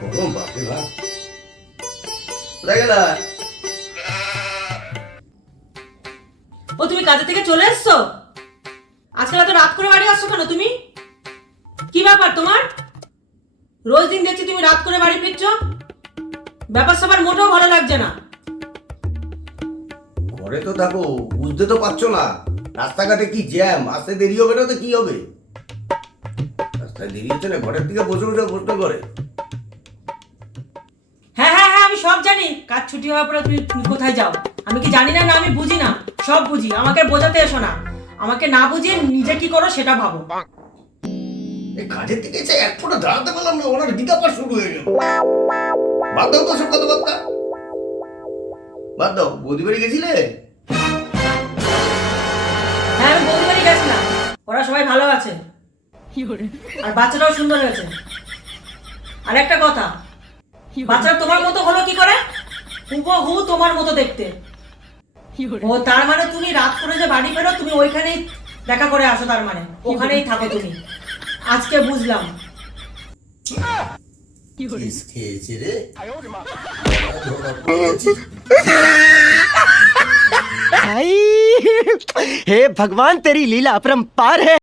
গরম বাপরে বাপ। কোথায় গেলা? ও তুমি কাজে থেকে চলে এসছো? আজকাল এত রাত করে বাড়ি আসছো কেন তুমি? কি ব্যাপার তোমার? রোজ দিন দেখছি তুমি রাত করে বাড়ি ফিরছো। ব্যাপার সবার মোটেও ভালো লাগছে না। ঘরে তো থাকো, বুঝতে তো পারছো না রাস্তাঘাটে কি জ্যাম, আসতে দেরি হবে না তো কি হবে? রাস্তায় দেরি হচ্ছে না, ঘরের দিকে বসে বসে প্রশ্ন করে। হ্যাঁ হ্যাঁ হ্যাঁ, আমি সব জানি। কাজ ছুটি হওয়ার পরে তুমি কোথায় যাও আমি কি জানি না? না, আমি বুঝি না, সব বুঝি। আমাকে বোঝাতে এসো না। আমাকে না বুঝিয়ে নিজে কি করো সেটা ভাবো। এই কাজের দিকে এসে এক ফোঁটা দাঁড়াতে পারলাম না, ওনার বিকাপার শুরু হয়ে গেল। বাদ দাও তো সব কথাবার্তা, বাদ দাও। বৌদি বাড়ি গেছিলে? হ্যাঁ, আমি বৌদি বাড়ি গেছিলাম। ওরা সবাই ভালো আছে, আর বাচ্চাটাও সুন্দর হয়েছে। আর একটা কথা, বাচ্চা তোমার মতো হলো কি করে? হুবহু তোমার মতো দেখতে। ও তার মানে তুমি রাত করে যে বাড়ি ফেরো, তুমি ওইখানেই দেখা করে আসো, তার মানে ওখানেই থাকো তুমি। আজকে বুঝলাম। খেয়েছে রে। भाई हे भगवान तेरी लीला अपरंपार है।